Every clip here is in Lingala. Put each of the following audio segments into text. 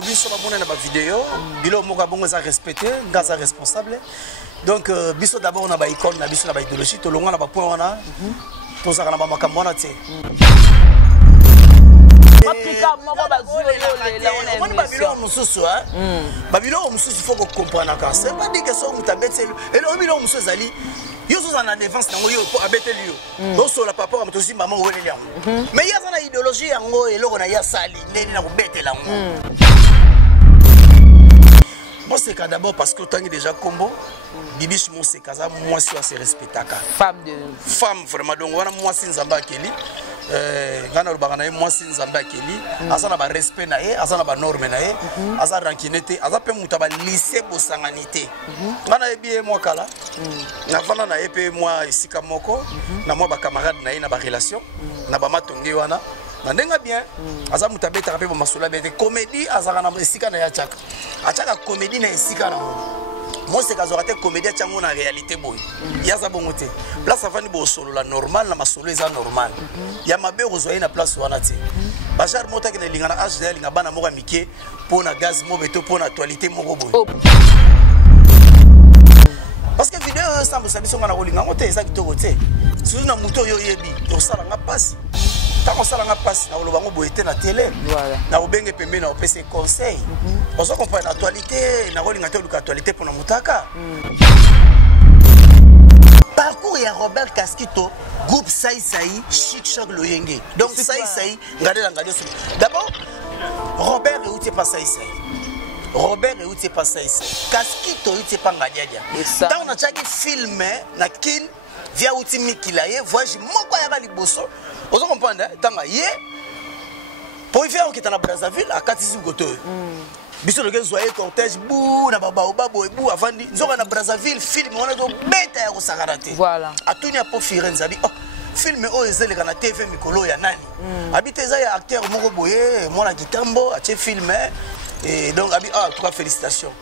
Biso ba na ba vidéo, bilo mo ka bongo za respecté, ngaza responsable. Donc biso d'abord na ba icône na biso na ba idéologie, to longa na ba point wana. To za kana ba makambo na te. Afrika moko bazulu lela on est Babylone mususu Babylone mususu faut qu'on comprenne ka. C'est pas dit que so mutabetse et le Babylone mususu zali. Yo so na défense nango yo pour abeteli yo. Donc so la papa am tosi maman wele yango. Mais ya na idéologie yango et loko na ya sali ndeni na kubetela yango. Moi c'est d'abord parce que tant déjà combo Bibiche mon c'est kaza moi si on se respectaka. Femme vraiment donc wana moi si nzamba keli. Ngana lubagana moi si nzamba keli azana ba respect na ye azana ba norme na ye azana rankinete azape muta ba lycée bosanganité ngana ebie moi kala na vana na epe moi isika moko na moi ba camarade na ye na ba relation na ba matongi wana na ndenga bien aza muta beta pe ba masula bete comédie azana na isika na ya chaka achaka comédie na isika na moi c'est quand j'aurais été comédien tiens mon en réalité boy ya za bongote place avant ni bo solo la normal na masolo eza normal ya mabe ozoye na place wana te bajar mota ke linga na age linga bana moka mike pona gaz mo beto pona actualité moko boy parce que vidéo ça me sabi songa na kolinga ngote eza kitoko te surtout na muto yo yebi to sala nga passe tant on sala nga passe na lobango boyete na télé voilà na obenge pembe na opese conseil on se comprend l'actualité na kolinga te l'actualité pour na mutaka parcours ya Robert Kaskito groupe Sai Sai Chic Choc Loyenge donc Sai Sai ngade d'abord Robert et pas Sai Sai Robert et pas Sai Sai Kaskito et pas ngadiadia tant on a chaque film na kin via outil mikilaye voyage moko ya liboso on se comprend tanga ye pour faire au na Brazzaville à Katisi Goto biso le zoyer cortège bou na baba obabo bou avant di nzoka na Brazzaville film on a do beta ya kosakarate voilà atuni a pour Firenze abi film o ezele kana TV mikolo ya nani habite za ya acteur moko boye mona kitambo a che film et donc abi en tout cas félicitations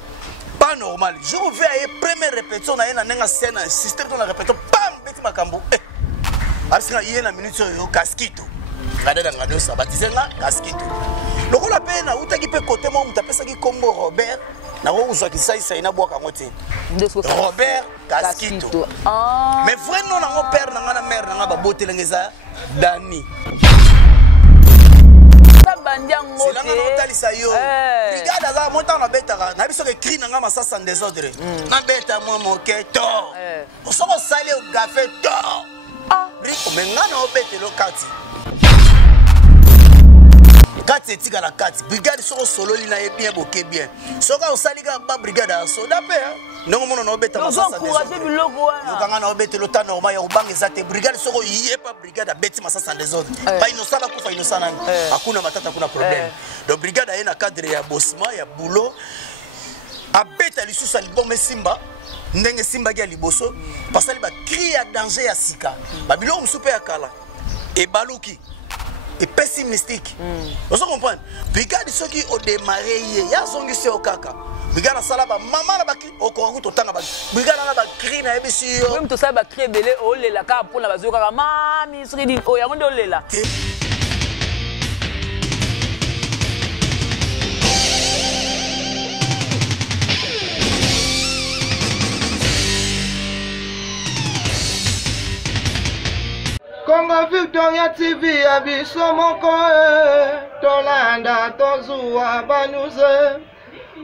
pas normal je vais à première répétition na na nga scène système de la répétition bam beti makambo asina yena minute yo Kaskito ngada ngado sa batizenga Kaskito lokola pe na utaki pe côté mo mutapesa ki kombo Robert na wo uzwa kisai sai na bwaka ngote Robert Kaskito mais vrai non na ngo père na ngana mère na nga babotela ngeza Dani c'est là on talisa yo brigade za monta na beta na biso ke cri na nga masasa en désordre na beta mo moketo on so sale au café to brico mengana obetelo kati kati etika na kati brigade soko solo lina ye bien boke bien soka osalika ba brigade ya soda pe ndongo mono na obeta masasa encourager biloko wana yokanga na obetelo ta normal ya ubanga ezate brigade soko yiye pa brigade abeti masasa des autres pa inosala kufa inosana hakuna matata hakuna problème donc brigade aye na cadre ya bossement ya boulot abeta lisusu album simba ndenge simba ki ya liboso parce que ba cri ya danger ya sika babilo msupe ya kala et baluki et pessimistique on se comprend brigade soki au démarrer ya zongi se okaka brigade sala ba mama na baki okoko to tanga ba brigade na ba cri na ebisi yo même to sala ba cri belé o lela ka pour la bazoka ka mami sridi o yango ndo lela Congo Victoria TV abiso moko tolanda tozua banuze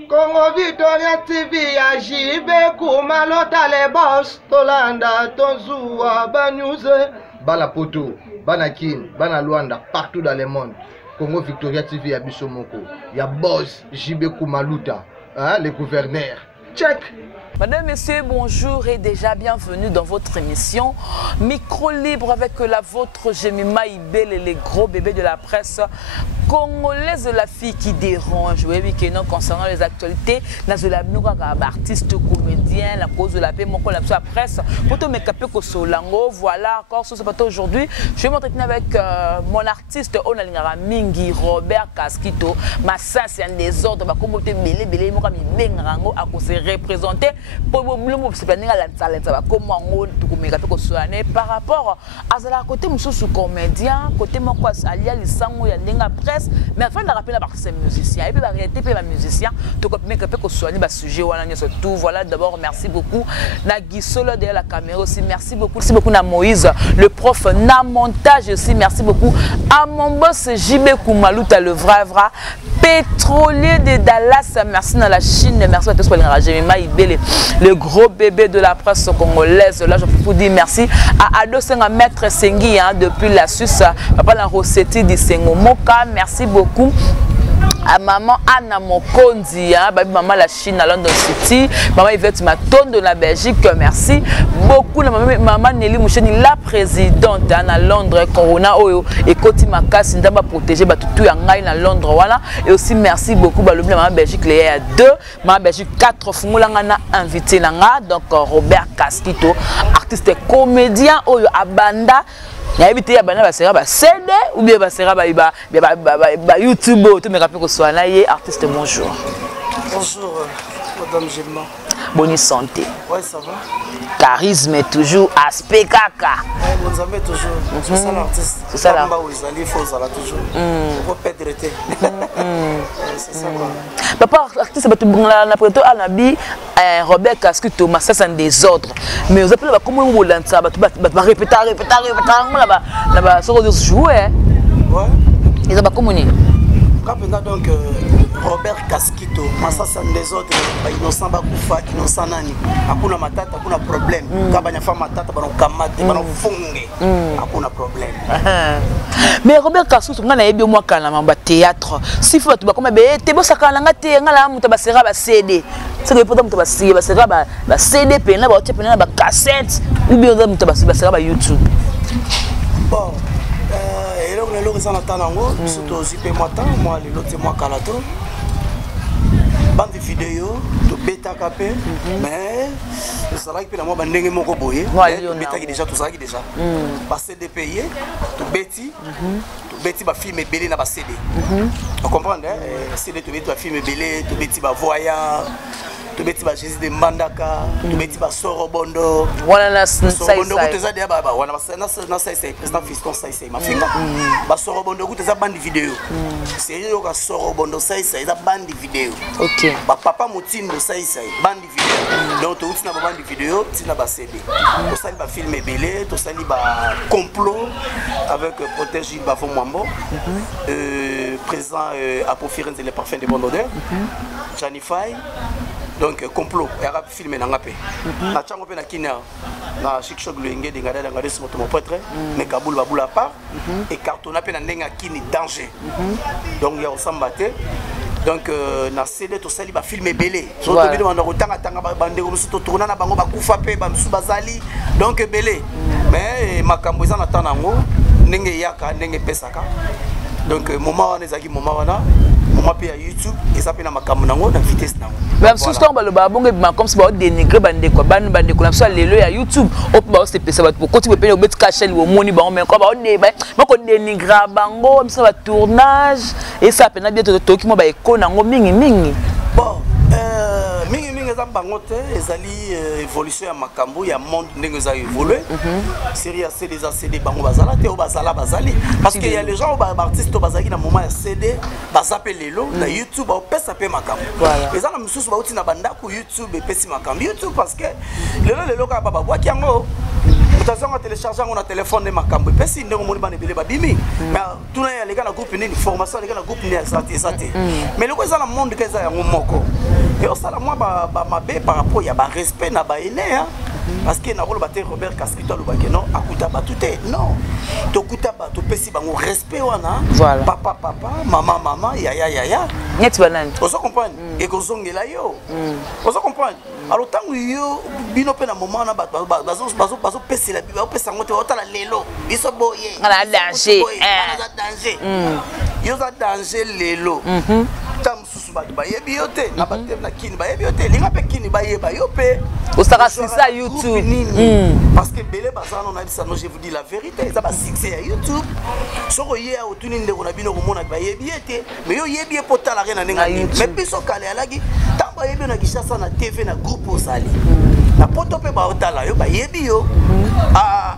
Congo Victoria TV ajibe kumalota le boss tolanda tozua banuze bala poto bana kin bana Luanda partout dans le monde Congo Victoria TV abiso moko ya boss jibe kumaluta le gouverneur check. Madame, Messieurs, bonjour et déjà bienvenue dans votre émission Micro Libre avec la vôtre Jemima Ibel et les gros bébés de la presse congolaise de la fille qui dérange. Oui, oui, non, concernant les actualités, artiste, comédien, la cause de la paix, mon la presse, pour tout me caper Solango. Voilà, encore ce matin aujourd'hui, je vais m'entretenir avec mon artiste Onalingara Mingi, Robert Kaskito, Massa, c'est un désordre, ma communauté belé, belé, moi, mi bengango, à cause représenter pour le mot c'est pas la comment on par rapport à la côté monsieur sous comédien côté mon quoi alia lisango ya ndenga presse mais afin de rappeler parce que c'est musicien et puis la réalité puis la musicien to ko mais que peut soigner ba sujet voilà tout voilà d'abord merci beaucoup na Guisolo derrière la caméra aussi merci beaucoup na Moïse le prof na montage aussi merci beaucoup à mon boss JB Koumalouta le vrai pétrolier de Dallas merci dans la Chine merci à tous pour les le gros bébé de la presse congolaise là je peux vous dire merci à Ado Senga maître Sengi hein, depuis la Suisse papa la Rossetti di Sengo Moka merci beaucoup à maman Anna Mokondi, hein, maman la Chine à London City, maman Yvette Maton de la Belgique, merci beaucoup. Maman Nelly Moucheni, la présidente hein, à Londres, Corona Oyo, et Koti Makas, Ndaba protéger tout Yangai à Londres, voilà. Et aussi merci beaucoup, maman Belgique, il y a 2, maman Belgique 4, Fumulangana invité, donc Robert Casquito, artiste et comédien Oyo Abanda. Il y a des gens qui CD ou bien YouTube, tout me rappelle que soit là, artiste bonjour. Bonjour, madame Gemma. Bonne santé. Ouais, ça va. Charisme toujours, aspect caca. Ouais, vous avez toujours. C'est ça l'artiste. C'est ça là. Il faut ça là toujours. Faut pas perdre. C'est ça quoi. Papa, artiste, Anabi, Robert Casquito, ça c'est un désordre. Mais vous appelez comment vous voulez ça? Répéter, là-bas, ça va jouer. Ouais. Ils ont pas communiqué. Donc, Robert Casquito, ça c'est un désordre. Innocent Bakoufa, innocent Nani. Akuna matata, akuna problème. Kabanya fa matata, bano kamate, bano funge. Akuna problème. Mais Robert Casquito, on a eu bien moi quand on a théâtre. Si faut tu vas comme bé, t'es beau ça quand on a té, on a muta basera ba CD. C'est que peut-être muta basera ba CD, pena ba pena ba cassette, ou bien on muta basera ba YouTube. Bon. Et donc, le récent Tanango, surtout aussi moi, l'autre moi, Calato. Bande de vidéos, de bêta capé, mais c'est là que moi, bandé mon roboyé. Bêta qui déjà, tout ça qui déjà. Passer des pays, tout bêti, ba film et belé na ba CD. Vous comprenez? CD, tout bêti ba film et belé, tout bêti ba voyant. Tu beti ba Jésus de Mandaka, tu beti ba Sorobondo. Voilà la Sorobondo tu za dia baba, wana na sai président fiston sai ma finga. Ba Sorobondo tu za bande vidéo. C'est yo ka Sorobondo sai za bande vidéo. OK. Ba papa Moutindo sai bande vidéo. Donc tu utina ba bande vidéo, tina ba CD. To sali ba film belé, to sali ba complot avec protège ba fo Mwambo. Présent à Pofirenze les parfums de bonne odeur. Janify. Donc complot et rap filmé na ngapé na chango pe na kina na Chic-Choc Loyenge de ngada ngada ce moto mon prêtre mais Kaboul babula part et cartona pe na ndenga kini danger donc ya osambate donc na CD to sali ba filmé belé so to bi demanda kotanga tanga bande ko musu to tourna na bango ba kufa pe ba musu bazali donc belé mais makambo eza na tanango ndenge yaka ndenge pesaka donc moment wana ezaki moment wana moment pe ya YouTube et ça pe na makambo nango na vitesse nango même si on va le babonge comme si ba dénigrer bande ko ban bande ko na so lelo ya YouTube op ba se pesa ba ko ti pe bet cacher le moni ba mais ko ba débat ko dénigrer bango ça va tournage et ça pe na bien to ki mo ba eko nango mingi bon mingi bango te ezali évolution ya makambo ya monde ndenge za évoluer série ya CD za CD bango bazala te o bazala bazali parce que y a les gens ba artistes bazaki na moment ya CD bazape lelo na YouTube ba pesa pe makambo eza na misusu ba uti na bandako YouTube e pesi makambo YouTube parce que lelo ka baba bwaki yango utazanga on télécharger on a téléphone de makambo pesi ndenge moni bana bele ba bimi mais tuna ya les gars na groupe ni formation les gars na groupe ni exaté mais le ko eza na monde ke eza yango moko et ça la moi mabe par rapport ya ba respect na ba ene hein parce que na rôle baté Robert Casquito lo ba que non akuta ba tout non to kuta ba to pesi bango respect wana papa maman ya net banane on se comprend et ko zongela yo on se comprend alors tango yo bino pe na moment na bazo pesi la biba pesa ngote otala lelo biso boye ala danger yo za danger lelo tam susu ba yebi yote na batem na kini ba yebi yote linga pe kini ba yeba yo pe osaka ça YouTube parce que belé bazano na bisa no je vous dis la vérité ça ba succès à YouTube soko ye a otuni ndeko na bino ko mona ba yebi yote mais yo yebi potala rena nenga mais biso kale alagi tam ntango ayebi na Kinshasa na TV na groupe ozali na poto pe ba otala yo ba yebi yo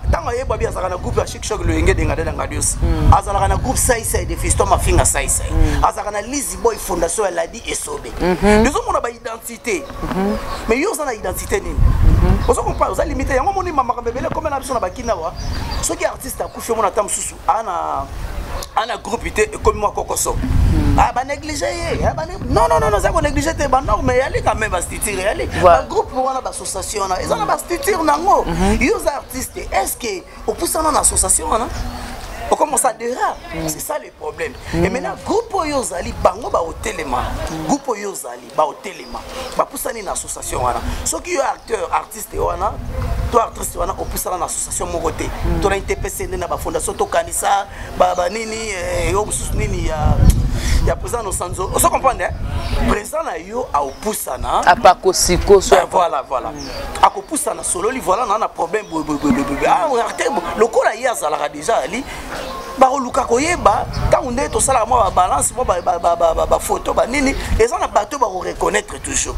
ntango ayebi abi azalaka na groupe ya Chic Choc Loyenge dengade na ngadios azalaka na groupe Saïsaï de Fiston Mafinga Saïsaï azalaka na Lizy Boy fondation ya Ladi Esobe ezomona ba identité mais yo na identité nini ozo comprendre oza limité yango moni mama bebele comme na biso na bakina wa soki artiste akufi mona tam susu ana groupe ité comme moi kokoso ba négliger non ça ko négliger te ba norme yali quand même ba structure yali ba groupe wana ba association na ezana ba structure nango yo za artiste est-ce que au poussana na association wana on commence à déraper, c'est ça le problème. Et maintenant, groupe Yozali, bango ba hotelema, groupe Yozali, ba hotelema, ba poussani une association wana. Ceux qui sont acteurs, artistes wana, toi artiste wana, on pousse une association mon côté. Toi la TPC na ba fondation to kanisa, ba nini, yo busus nini ya présent no sanzo. On se comprend hein? Présent na yo a opusana. A pas kosiko so. Voilà. A opusana solo li voilà na problème. Ah, le ko la ya zala déjà ali. Ba oluka koyeba tant on est to sala moi balance moi ba photo ba nini et ça na bateau ba reconnaître toujours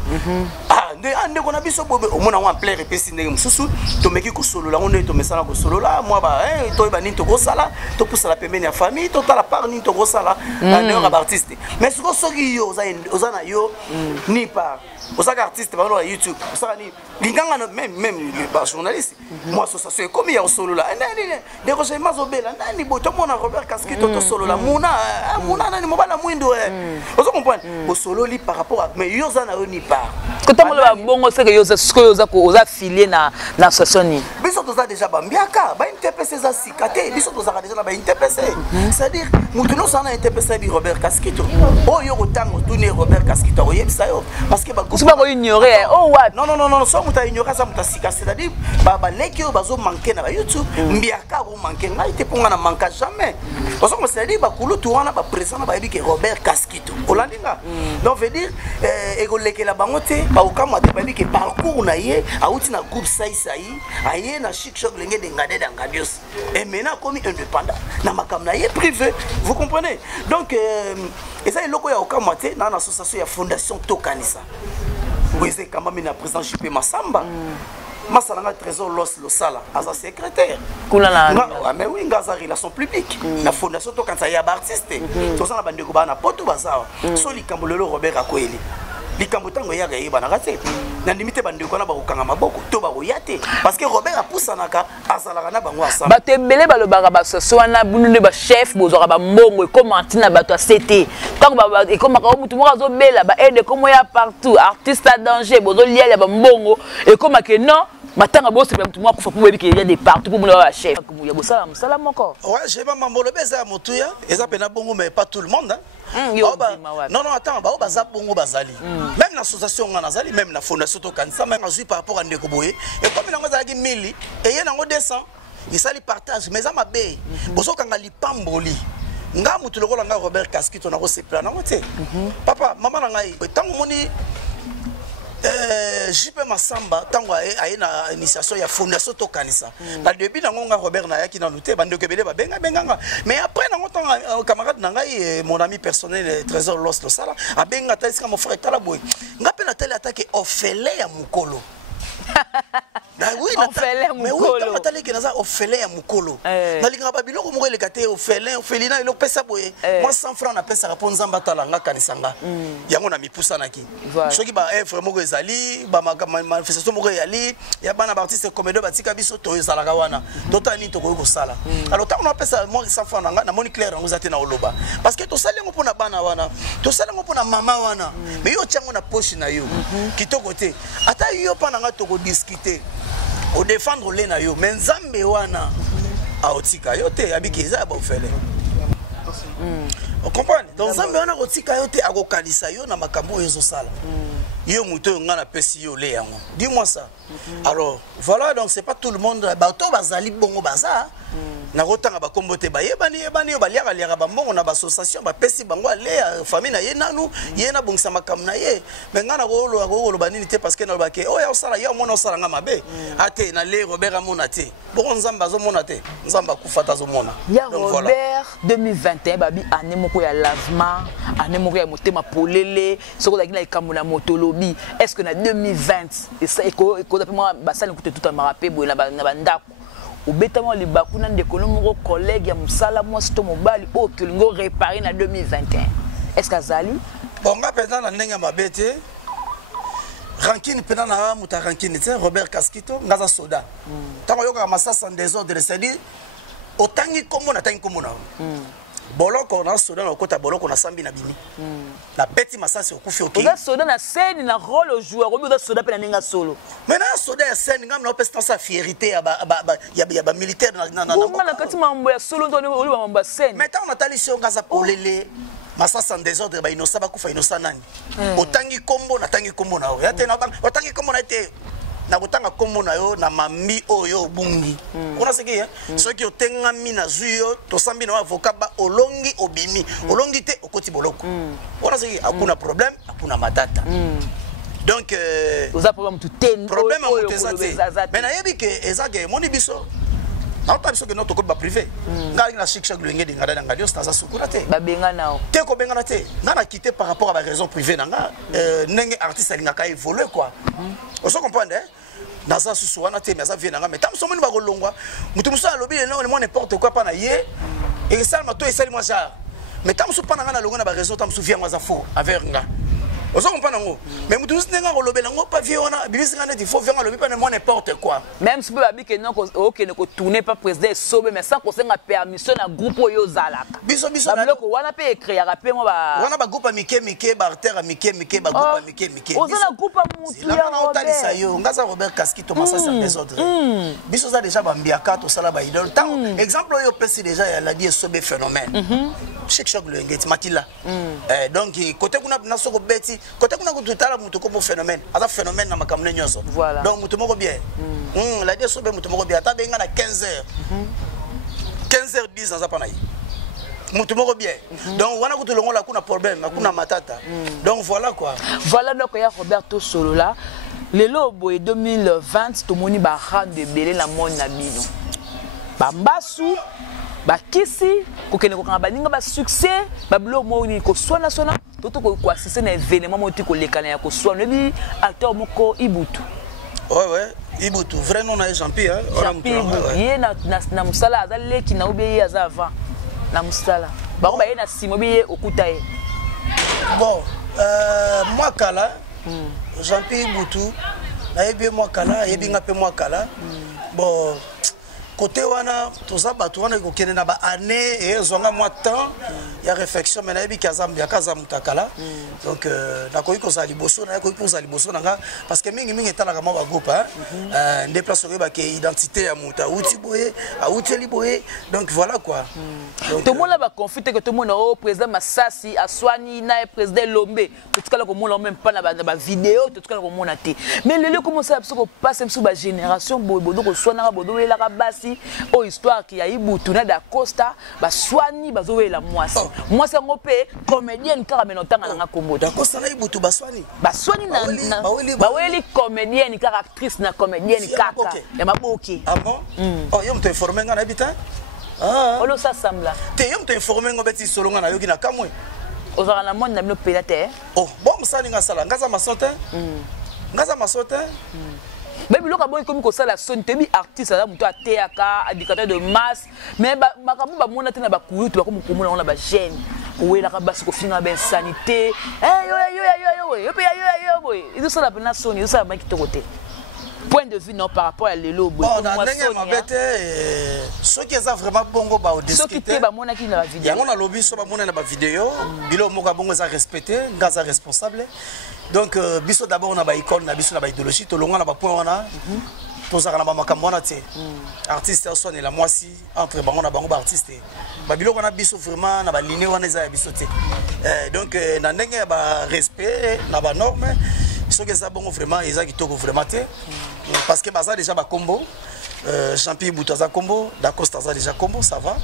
ande ko na biso bobe o mona en plein repesi ndenge mususu to meki ko solo la on est to mesala ko solo la moi ba to ba nini to ko sala to poussa la pembeni ya famille to ta la part nini to ko sala na ba artiste mais ce ko soki yo oza na yo ni pas osaka artiste ba no YouTube osaka ni linganga même ba journaliste moi association comme il y a solo la nani de ko sema zobela nani boto mona Robert Casquito to solo la muna nani mobala mwindo ozo comprendre au solo li par rapport à mais yoza na ni pas que to mola bongo c'est que yoza ko oza filié na association ni biso toza déjà bambiaka ba NTPC za sikate biso toza déjà na ba NTPC c'est-à-dire mutu no sana NTPC bi Robert Casquito oh yo kotango tourner Robert Casquito oyebisa yo parce que ba c'est pas ignorer oh what non so muta ignorer ça muta sika c'est-à-dire ba leki yo bazo manquer na YouTube mbiaka ko manquer ngai te ponga na manka jamais parce que c'est-à-dire ba kulu tourana ba présent ba yebi ke Robert Casquito olandinga donc veut dire egoleke la bangote ba okama te ba yebi ke parcours na ye auti na groupe Saïsaï aye na Chic Choc Loyenge dengade dangadios et maintenant comme indépendant na makam na ye privé vous comprenez donc et ça eloko ya okama te na association ya fondation Tokanisa Weze Kamami na président JP Massamba Masalanga Trésor Los Losala asa secrétaire mais oui ngaza relation publique la fondation Tokanisa ya ba artiste to sana bandeko bana poto bazawa so likambolelo Robert Akoeli likambo tango ya gayeba na kate na limite bandeko na ba kokanga maboko to ba koyate parce que Robert apusanaka azalaka na bango asamba batebele balobaka ba soswana bunune ba chef bozora ba mbongo comment na bato CT tango ba e comme ka mutu moko azobela ba aide comme ya partout artiste à danger bozo liya ba mbongo et comme que non matanga bosse pe mutu moko faut pour qu'il y a des partout pour mon chef ya bosala musala moko ouais j'ai pas mambo le beza mutu ya eza pena bongo mais pas tout le monde non attends ba baza bongo bazali même l'association ngana zali même la fondation Tokanisa même azui par rapport à ndeko boye et comme nango zalaki 1000 et ye nango 200 il sali partage mais za mabe bozo kanga lipamboli nga mutu lokola nga Robert Casquito na ko sepla nango te papa mama na ngai tango moni JP Massamba tango aye na initiation ya fondation Tokanisa na début nango nga Robert na yaki na luté bandeko bele ba benga mais après nango tango camarade na ngai mon ami personnel Trésor Los Losala a benga taisika mon frère tala boy nga pe na tele attaque ofele ya mukolo oui, mais oui, quand tu as dit que tu as offert un mukolo, tu as dit que tu as offert un il pesa boye. Moi 100 francs na pesa rapon zambata la nga kanisanga. Yango na mipusa naki. Soki ba vraiment ko ezali, ba manifestation moko yali, ya bana ba artiste comédie batika biso to ezala kawana. Totani to ko sala. Alors tant on a pesa moi 100 francs na moni clair ngo zate na oloba. Parce que to sali ngo pona bana wana, to sali ngo pona mama wana. Mais yo tiango na poche na yo. Kitoko te. Ata yo pa na nga to ko discuter. Au défendre les nayo mais nzambe wana aotika yote abikeza ba ofele on comprend donc nzambe wana aotika yote akokalisa yo na makambo ezo sala yo muto ngana pesi yo le yango dis-moi ça alors voilà donc c'est pas tout le monde bato bazali bongo baza na rotanga ba kombo te ba yebani ba liaka bambongo na ba association ba pesi bango ale famille na ye nanu ye na bongisa makam na ye mais ngana ko ba nini te parce que na ba ke oya osala ya mona osala nga mabe ate na le Robert amona te bon nzamba zo mona te nzamba kufata zo mona ya Robert 2021 babi année moko ya lavement année moko ya motema polele soko da kina ikambo na motolobi est-ce que na 2020 et ça eko d'après moi basali kuté tout en marape boy na bandako obetamo libaku na ndeko moko collègue ya musala moi sito mobali o kelingo réparer na 2021 est-ce que azali bon nga pena na ndenge mabete rankine pena na muta rankine te Robert Casquito ngaza soda tango yoka masasa en désordre c'est-à-dire otangi kombo na tangi kombo na boloko na soda na kota boloko na sambi na bini na beti masasi okufi oki oza soda na scène na rôle au joueur obi oza soda pe na ninga solo maintenant soda ya scène ngam na pesa sa fierté ya ba militaire na na kati mambo ya solo ndo oli ba mambo ya scène maintenant na talisio ngaza polele masasa en désordre ba inosa ba kufa inosa nani otangi kombo na tangi kombo na o ya te na otangi kombo na te na kotanga kombo na yo na mambi oyo bungi ona seki soki otengami na zuyo to sambi na avocat ba olongi obimi olongi te okoti boloko ona seki akuna problème akuna matata donc oza problème tout ten problème mo tezate mais na yebi ke ezage moni biso na ota biso ke no to ko ba privé ngali na chic chaque lengé de ngada ngadi ostaza sukura te ba benga nao te ko benga na te ngana quitter par rapport à la raison privée nanga nenge artiste alinga ka évoluer quoi on se comprend naza susu wana te mais ça vient nanga mais tam somoni ba kolongwa mutu muso alobi le non n'importe quoi pa na ye et ça mato et ça moi genre mais tam so pa na longa na ba raison tam so vient moi za faux avec nga on se comprend ngo mais mutu muso nenga kolobela ngo pa vie wana bibisi ngana il faut venir lobi pa n'importe quoi même si ba bi que non OK ne ko tourner pas président sobe mais sans qu'on senga permission na groupe oyo zalaka biso na loko wana pe écrire rapper moi ba wana ba groupe mike ba artère mike ba groupe mike on a groupe mutu ya Robert yo ngaza Robert Casquito masasa des autres biso za déjà ba mbiaka to sala ba idole tant exemple yo pesi déjà ya la die sobe phénomène chaque choc le ngeti makila donc côté kuna na soko beti côté kuna kututala mutu comme phénomène asa phénomène na makamne nyoso donc mutu moko bien la die sobe mutu moko bien ata benga na 15h 10 ans apa na yi mutu moko bien donc wana kutulongo la kuna problème kuna matata donc voilà quoi voilà donc ya Roberto Solo là lelo boye 2020 tomoni ba rande belé la monde na bino bambasu bakisi kokene kokanga baninga ba succès bablo moni ko sona toto ko assisté na événement moti ko lekana ya ko sona bi acteur moko Ibutu ouais Ibutu vrai nom na Jean-Pierre ye na musala azale ki na obi aza avant na musala ba ko ba ye na simo bi okuta ye bon moi kala Jean-Pierre Ibutu na yebi moi kala yebi nga pe moi kala bon côté wana toza bato wana ko kene na ba année et zonga moi temps ya réflexion mais na yebi kazam ya kazam takala donc na ko iko za liboso na ko iko za liboso nga parce que mingi etala ka mo ba groupe déplacer ba ke identité ya muta uti boye uti liboye donc voilà quoi donc tout le monde ba confité que tout le monde au président Masasi aswani na président Lombe tout cas ko monde même pas na ba vidéo tout cas ko monde té mais le comment ça ko passer sur ba génération bodo ko swana bodo la ka basi o histoire qui a Ibutu na da Costa ba swani bazowela mwasi mwasi ngope comédienne car menotanga na kombo da Costa na Ibutu baswani na baweli comédienne car actrice na comédienne kaka ya maboki ah bon oh yo mto informer nga na bita olo ça sembla te yo mto informer ngo beti solonga na yoki na kamwe ozala na monde na bino pelate oh bon msali nga sala ngaza masote Baby loka boy comme ko sala son tebi artiste ala muto ateaka indicateur de masse mais makambo ba mona tena ba kuyutu ba comme komona on ba gêne ouela ka basi ko finga ben sanité yo pe yo boy izo sala bena son izo sala maki tokote point de vue non par rapport à lelo boy bon na ndenge mabete ceux qui ça vraiment bongo ba au discuter ceux qui te ba mona ki na vidéo yango na lobby so ba mona na ba vidéo bilo moka bongo za respecter ngaza responsable donc biso d'abord na ba école na biso na ba idéologie to longa na ba point wana tozaka na ba makambo wana te artiste so ne la mwasi entre bango na bango ba artiste ba biloko na biso vraiment na ba ligne wana za biso te donc na ndenge ba respect na ba norme ceux qui ça bongo vraiment ils a kitoko vraiment te parce que baza déjà ba combo Jean-Pierre Boutaza Combo, Dacosta déjà Combo, ça va.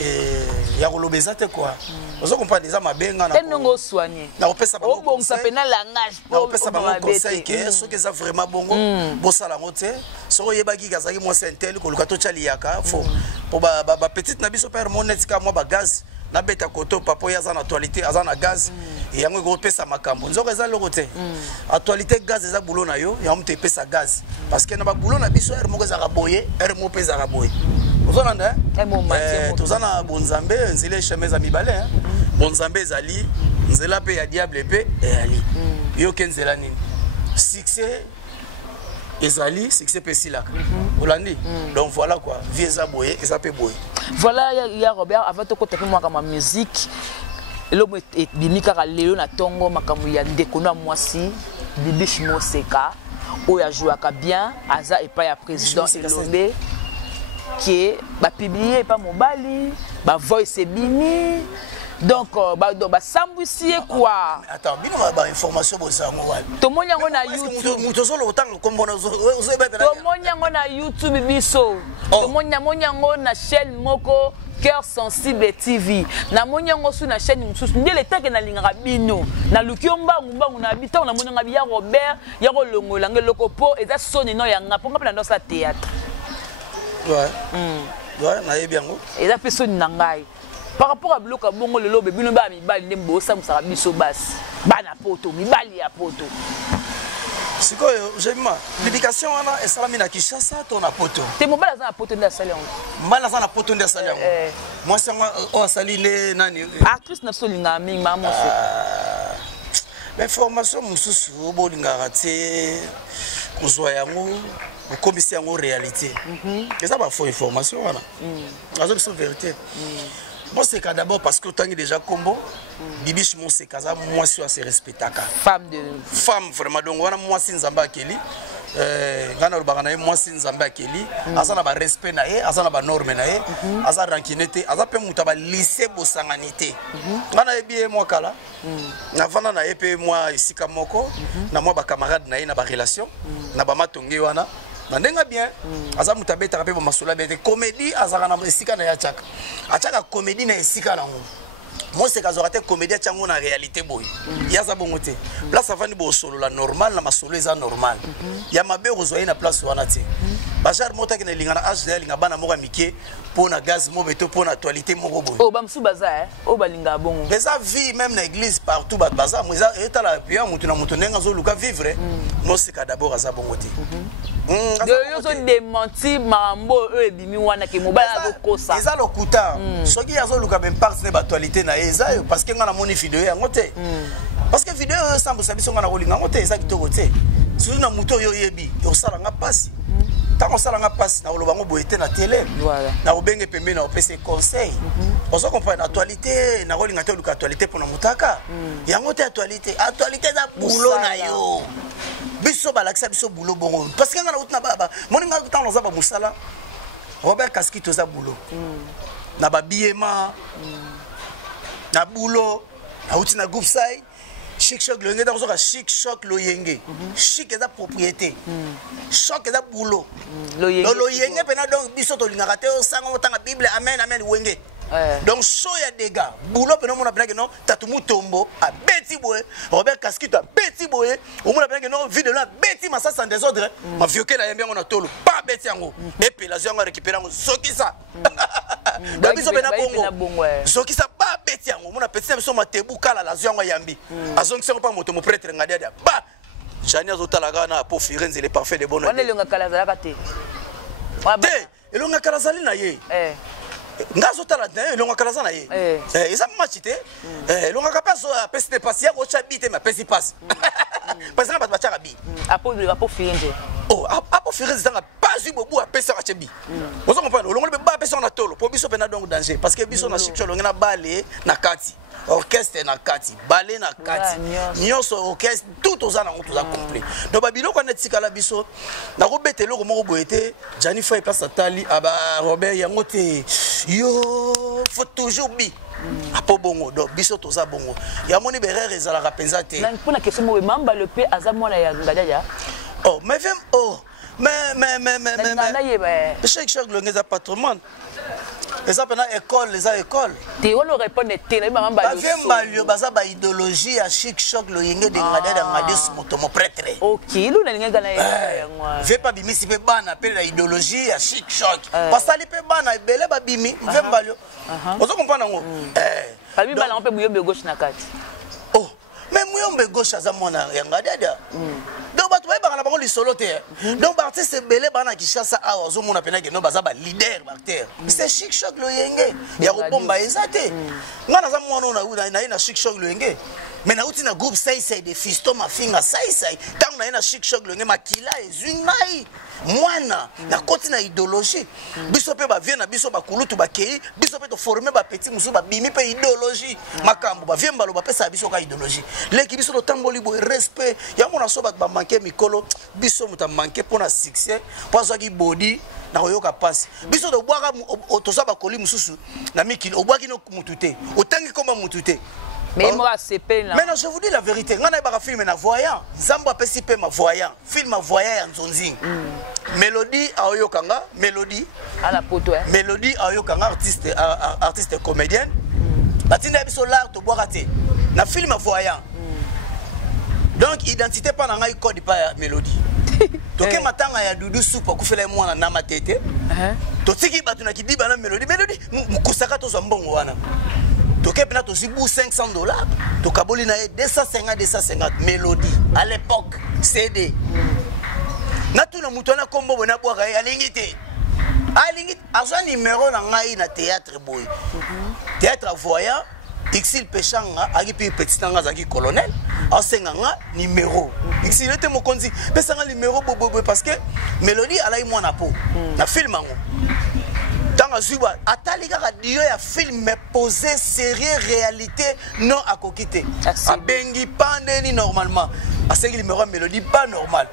Et il y a Rolobezate quoi. Vous comprenez déjà ma benga na. Tenongo soigné. Na opesa ba bon ça fait na langage pour opesa ba conseil que ce que ça vraiment bongo bosala ngote. So yebaki kazaki moi c'est intel ko lukato chaliaka faut pour ba petite na biso père monetika moi ba gaz na beta koto papa yaza na actualité azana gaz et yango ko pesa makambo. Nzoko eza lokote. Actualité gaz eza boulot na yo, ya mte pesa gaz parce que na ba boulot na biso er moko za boye, er mo pesa ka boye. Vous entendez? Tous en bonzambe, nzile chemise mibale. Bonzambe ezali, nzela pe ya diable pe ali. Yo kenzela nini? Succès ezali, succès pe silaka. Olandi. Donc voilà quoi, vie eza boye, eza pe boye. Voilà, il y a Robert avant de côté moi comme musique. L'homme est bimika ka lelo na tongo makamu ya ndeko na mwasi, Bibish Moseka, oya jouaka bien, aza et pas ya président Elombe. Qui va publier pas mobali ba voice bini donc ba sambusier quoi attends bino ba information boza ngwa to monyango na YouTube mutozolo otanga kombona zo to monyango na YouTube biso to monyango na chaîne moko Cœur Sensible TV na monyango su na chaîne mususu ndele take na lingaka bino na lukiomba ngumbangu na bita na monyango ya Robert ya kolongola ngeloko po eza soni no ya ngaponga pa na sa théâtre. Ouais. Ouais, naïe bien. Et la personne n'a pas. Par rapport à bloc à bongo le lobe, bino ba mi bali nembo ça musara biso bas. Bana poto, mi bali ya poto. C'est quoi j'aime l'éducation wana et salami na Kinshasa to na poto. Te mo bala za na poto nda salon. Mbala za na poto nda salon. Moi c'est moi o sali ne nani. Actrice na solinga mingi mama so. Mais formation mususu bolinga raté kozwa yango comme c'est en réalité. Et ça va faire information voilà. C'est une vérité. Moi c'est d'abord parce que autant déjà combo Bibish Moseka moi suis assez respectaka. Femme vraiment donc wana moi si nzamba keli ngana lubaka na moi si nzamba keli azana ba respect na ye azana ba norme na ye azana rankinete azape muta ba lycée bosanganité ngana ebie moi kala na vana na epe moi isika moko na moi ba camarade na ye na ba relation na ba matongi wana Nandenga bien, aza mutabeta kape ba masula bete comédie azaka na esika na ya chaka. Achaka comédie na esika na ngo. Moi c'est kazorate comédie chango na réalité boy. Yaza bongote. Place avani bo solo la normal na masolo eza normal. Ya mabe rozoye na place wana te. Bajar mota ke na linga na age linga bana moka mike pona gaz mo beto pona actualité moko boy. Oh bamsu baza oh balinga bongo. Les vie même na église partout ba baza mo eza eta la pia mutu na mutu nenga zo luka vivre. Moi c'est ka d'abord aza bongote. Yo so démenti mambo e bimi wana ke mobala zo kosa. Eza lokuta. Soki yazo luka même partie na actualité na eza parce que ngana moni vidéo ya ngote. Parce que vidéo sambo sabiso ngana kolinga ngote eza kitoko te. Soki na muto yo yebi, yo sala nga passe. Tant sala nga passe na oloba ngo boyete na télé. Voilà. Na obenge pembe na opese conseil. On se comprend actualité na kolinga te luka actualité pour na mutaka. Ya ngote actualité za boulot na yo. Biso balakisa biso boulot bongo parce que ngana utna baba moninga kutango za ba musala Robert Kaskito za boulot na ba biema na boulot na utina groupe sai chic choc lo yenge dans chic choc lo yenge chic eza propriété choc eza boulot lo yenge pena donc biso to lingaka te sanga motanga bible amen amen wenge. Donc so ya dégâts boulot pena mona pena que non tatumu tombo a beti boye Robert Kaskito a beti boye o mona pena que non vie de la beti massa sans désordre ma vioquer la yembe ngona tolo pas beti yango et puis la zonga récupérer ngo soki ça donc biso pena bongo soki ça pas beti yango mona petit biso matebu kala la zonga yambi azongi sengo pa moto mo prêtre ngadi dia ba jani azotala na pour firenze les parfaits de bonheur on elonga kala zalaka te elonga kala zali na ye ngazo tala te elonga kala zana ye eza match te elonga kapaso pesi te passe ya ko chabite ma pesi passe parce que ba tchaka bi apo firenze oh apo firenze tanga pas bobu apesa ka chebi ozo comprendre olongo be ba pesa na tolo po biso pena donc danger parce que biso na chicho longa na balé na kati orchestre na kati balé na kati nyonso orchestre tout ozana on tout a complet donc babilo ko netika la biso na ko betelo ko moko boyete Jani Faye place atali aba Robert yangote yo faut toujours bi apo bongo donc biso toza bongo ya moni berere ezala ka penza te na mpona question mo mamba le pe azamona ya ngadaja oh mais même oh Chic Choc Loyenge eza patrimoine. Eza pena école, eza école. Te on répond télé maman ba. Bavembalio baza ba idéologie ya Chic Choc Loyenge de ngada da ngade moto mo prêtre. OK, lu na linga na yango. Ve pas bimisi pe bana pe la idéologie ya Chic Choc. Pasali pe bana ebele ba bimi vembalio. Ozo comprendre ngo. Fami bala on peut bouiller gauche na kati. Oh, mais muyombe gauche aza mona yanga dada. Donc bato ba bana ba li solo te. Donc artiste belé bana ki chassa a ozo mona pena ke no baza ba leader barter. C'est Chic Choc Loyenge. Ya ko bomba ezate. Ngana za mona na Chic Choc Loyenge. Mais na uti na groupe sai de fisto mafinga sai tant na Chic Choc Loyenge makila ezungai. Mwana na koti na idéologie biso pe ba vient na biso ba kulutu ba kei biso pe to former ba petit musu ba bimi pe idéologie makambo ba vient balo ba pesa biso ka idéologie leki biso to tamboli bo respect ya mona so ba manquer mikolo biso muta manquer pour na succès pour ça ki body na koyoka passe biso to bwaka to sa ba koli mususu na mikili obwaki no mutute otangi komba mutute. Mais moi c'est peine là. Maintenant je vous dis la vérité, ngana ba film na voyant, Zamba pesi pe ma voyant, film voyant ya Nzonzi. Mélodie aoyokanga, Mélodie à la poto hein. Mélodie aoyokanga artiste comédienne. Batina biso l'art to boirate. Na film voyant. Donc identité pas na ngai code pas Mélodie. Toke matanga ya Dudu Soupa kufela mwana na matete. Totiki batu na kidiba na Mélodie, Mélodie mukusaka to zambongo wana. Toke pena to zibu $500, to kaboli na 250 Mélodie à l'époque CD. Na tuna mutona kombo bona boaka alingite. Alingite azo numéro na ngai na théâtre boy. Théâtre voyant Xil Pechanga agipi petit nanga zaki colonel asenganga numéro. Xil était mokonzi pesanga numéro bobo parce que Mélodie alai mwana po na film ngo. Tanga zuba atali kaka dio ya film mais posé sérieux réalité non à kokité. A bengi pandeni normalement. Asengi numéro Mélodie pas normal.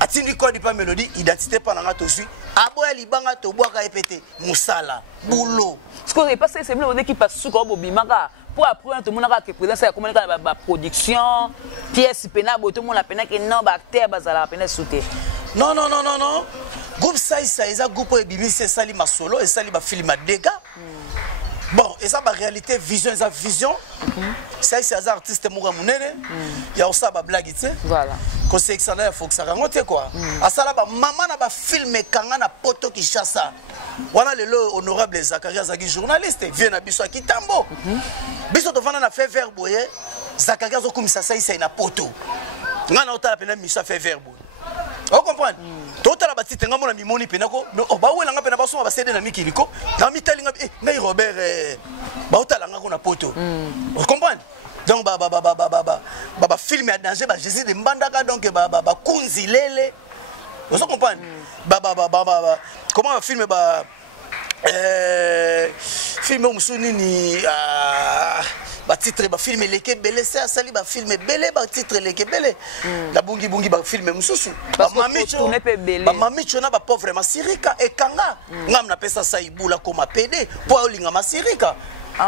Atindi code pas Mélodie identité pas nanga to suis. Aboya libanga to boaka epete musala boulot. Ce qu'on est passé c'est bien qui passe sous comme bimaka pour après tout le monde a que présence ça comment la production pièce pena tout le monde la pena que non acteur bazala pena souté. Non. Groupe sai eza groupe ebimi c'est sali masolo et sali ba film à dégâts. Bon, et ça ba réalité vision eza vision. Sai c'est artiste moura munene. Ya osa ba blague tu sais. Voilà. Ko c'est excellent faut que ça rangote quoi. Asala ba maman na ba film kanga na poto Kinshasa. Wana lelo honorable Zakaria Zagi journaliste vient na biso Kitambo. Biso to vana na fait verbe boye. Zakaria zo kumisa sai na poto. Ngana otala pena misa fait verbe. Vous comprenez? Tout à la bâtisse, tu as mis mon ipénaco. Oh, bah, ouais, on a pas besoin de passer dans la Mikiliko. Dans Mitalinga, mais Robert, bah, tu as la poto. Vous comprenez? Donc, film à danger, Jésus de Mbandaka, donc, Kunzi Lele. Vous comprenez? Comment un film, film où Moussouni, ba titre ba film leke belé ça sali ba film belé ba titre leke belé la bungi ba film mususu ba mamicho na ba pauvre masirika e kanga ngam na pesa sa ibula koma PD po olinga masirika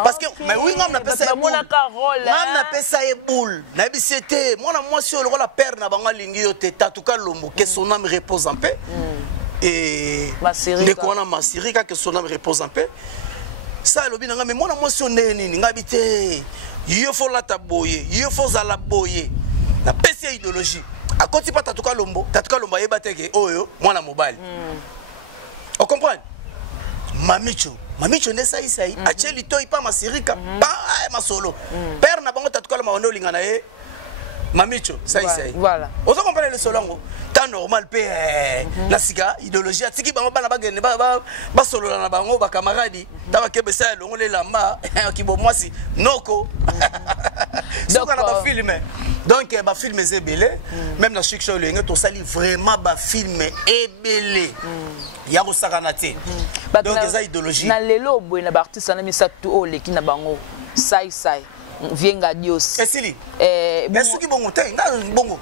parce que mais oui ngam na pesa ngam na pesa e boule na bisete mona mwasi olo la père na banga lingi yo te tatuka lombo que son âme repose en paix et ndeko na masirika que son âme repose en paix. Ça lobi nanga mais mona motion neni ngabi te yo fo la taboye yo fo za la boye na pesi idéologie akoti pa tatuka lombo yeba teke oyo mwana mobali on comprend mamicho ne sai acheli toy pa masirika pa masolo père na bango tatuka lomba ono lingana e mamicho sai voilà on comprend le solongo temps normal pe la siga idéologie atiki bango bana bagene ba solo na bango ba camarade taba kebe sa longo le lamba ki bo mwasi noko donc on a ba film donc ba film ebele même na Chic Choc Loyenge to sali vraiment ba film ebele ya ko sakana te donc eza idéologie na lelo boy na ba artiste na misatu o leki na bango sai vienga dios esili mais soki bongo te nga bongo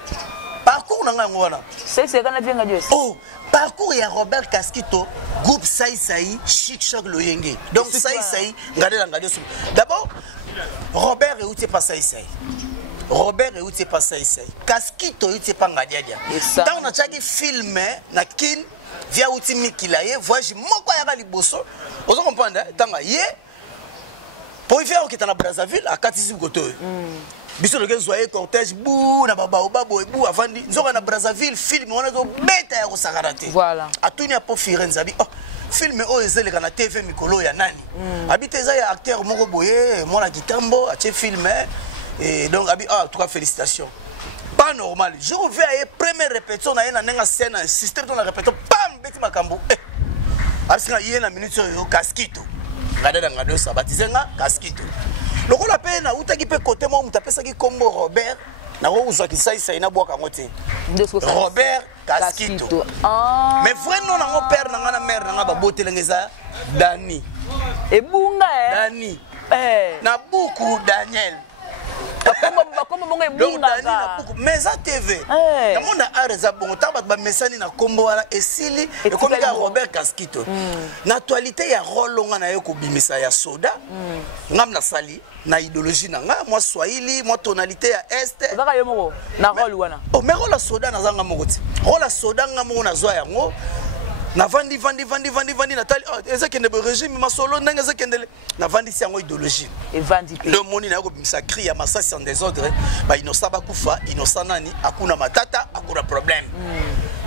parcours nanga ngona c'est kana vienga dios oh parcours ya Robert Casquito groupe sai Chic Choc Loyenge donc sai ngadela ngadios d'abord Robert euti pas sai Robert euti pas ça ici. Kaskito euti pas ngadiadia. Tant on a chaque film na kin via outi mikilaye voyage moko ya liboso. Vous comprenez tant yé pour y faire au na Brazzaville à Katisi Goto. Biso le zoyer cortège bou na baba obabo et bou avant nzoka na Brazzaville film on a do beta ya kosakarate. Voilà. Atuni apo Firenze bi oh film o ezele kana TV mikolo ya nani. Habite za ya acteur moko boye mona kitambo a che film et donc abi ah en tout cas félicitations. Pas normal. Je reviens à première répétition na yena nenga scène un système ton la répétition pam beti makambo. Absina yena minute yo Kaskito. Ngada ngado sa batizenga Kaskito. Loko la peine na utaki pe côté moi mutapesa ki kombo Robert na wo uzwa ki sai na bwaka ngote. Robert Kaskito. Ah. Mais vraiment na mon père na ngana mère na ba botelengeza Dani. Et bunga Dani. Na buku Daniel. Comme bon bunga na buku Meza TV. Na mona areza bon ta ba mesani na kombo wala esili e comme ka Robert Kaskito. Na actualité ya rolonga na yo ko bimisa ya soda. Ngam na sali na idéologie na nga moi swahili moi tonalité ya est zaka yo moko na role wana oh mais rola soda na zanga moko ti rola soda nga moko na zwa yango na vandi natali oh ezakende be régime masolo ndenge ezakende na vandi si yango idéologie et vandi pe le moni na yako bimisa cri ya masasi en désordre ba innocent bakufa innocent nani akuna matata akuna problème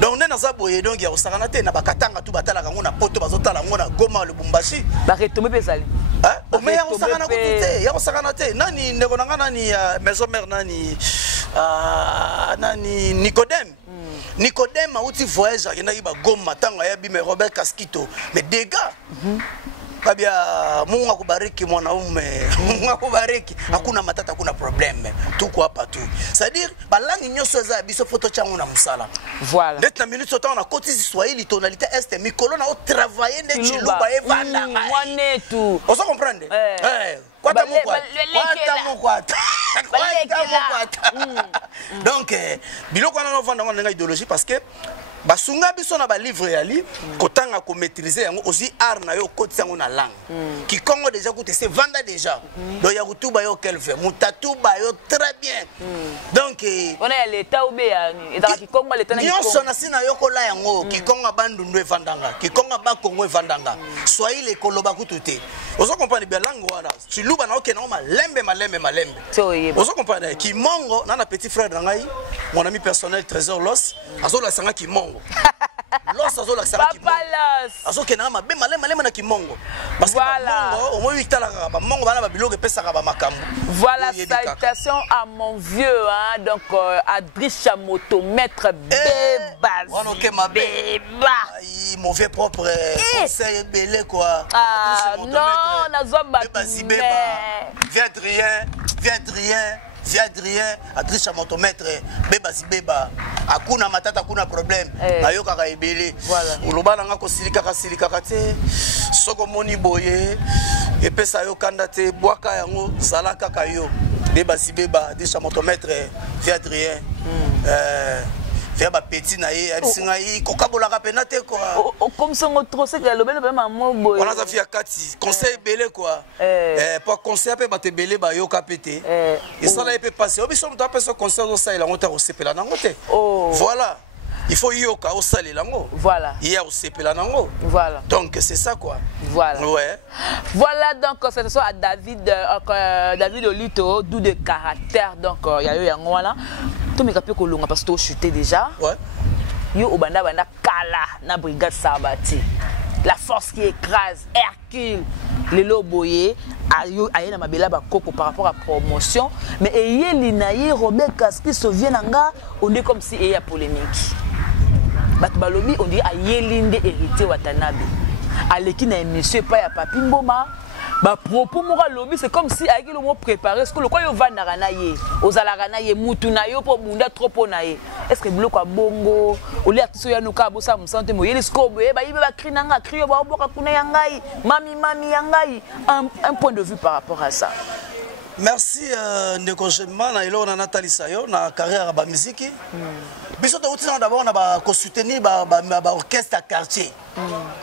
donc nena za boye donc ya osakana te na bakatanga tu batala kango na poto bazotala ngo na Goma Lubumbashi ba retombe pesali o me ya osakana ko tute ya osakana te nani ndeko nanga nani maison mère nani nani Nicodème a outi voyage akenda ki ba Goma tanga ya bi me Robert Kaskito mais dégâts kabia Mungu akubariki mwanaume Mungu akubariki hakuna matata hakuna problème tuko hapa tu c'est-à-dire balangi nyoso za biso photo changu na musala voilà net na minute autant na côté Swahili tonalité est mikolo na o travailler de chiluba evanda mwane tu on se comprendre kwata donc biloko na vanda ngana idéologie parce que basunga biso na ba livre ya li kotanga ko maîtriser yango aussi art na yo koti yango na langue qui Congo déjà coûté c'est vanda déjà donc ya kutuba yo kelfe mutatuba yo très bien donc on a l'état ou bien et dans qui Congo l'état na qui Congo na sina yo kola yango qui Congo bandundu evandanga qui Congo ba Congo evandanga Swahili koloba kututé ozo comprendre bien langue wana chiluba na okena malembe ozo comprendre ki mongo na petit frère na ngai mon ami personnel Trésor Los azola sanga ki mongo Los azola sanga ki mongo azokena mabe malembe na ki mongo parce que mongo au moins itala ba mongo bana ba biloko pesa ka ba makambo voilà salutations à mon vieux hein donc Adricha Moto maître Beba mon vieux propre conseil belé quoi non nazomba viens Adrien Adricha Moto maître Beba akuna matata akuna problème na yo kaka ebele uloba nanga ko silika te soko moni boye epesa yo kanda te bwaka yango salaka kayo Beba Adricha Moto maître viens Adrien faire ba petit na ye abisinga yi kokabola ka penate quoi comme ça on trop c'est que le bel maman boy on a fait kati conseil belé quoi pour conseil pe ba te belé ba yo ka pété et ça là il peut passer obiso mto apesa conseil au ça il a ngota osepela nango te voilà il faut yoka au salé lango voilà il y a osepela nango voilà donc c'est ça quoi voilà ouais voilà donc c'est ça à David Olito d'où de caractère donc il y a eu yango là tout me capé kolonga parce que tu chuté déjà ouais yo obanda kala na brigade Sabati la force qui écrase Hercule le loboye ayo ayena mabela ba koko par rapport à promotion mais eyeli na ye Robert Kaskito vient nanga on est comme si il y a polémique batu balobi on dit ayeli nde hérité Watanabe aleki na émission pas ya Papi Mboma ba propos mora lobby c'est comme si avec le mot préparé ce que le quoi yo vandara na ye ozalaka na ye mutu na yo po bunda trop na ye est-ce que bloko bongo oli atiso ya nuka bosa musante moyeli skobo ba yibe ba krinanga krio ba oboka kuna yangai mami yangai un point de vue par rapport à ça. Merci ndeko jema na ilo na Nathalie Sayo na carrière ba musique biso to utina d'abord na ba ko soutenir ba orchestre quartier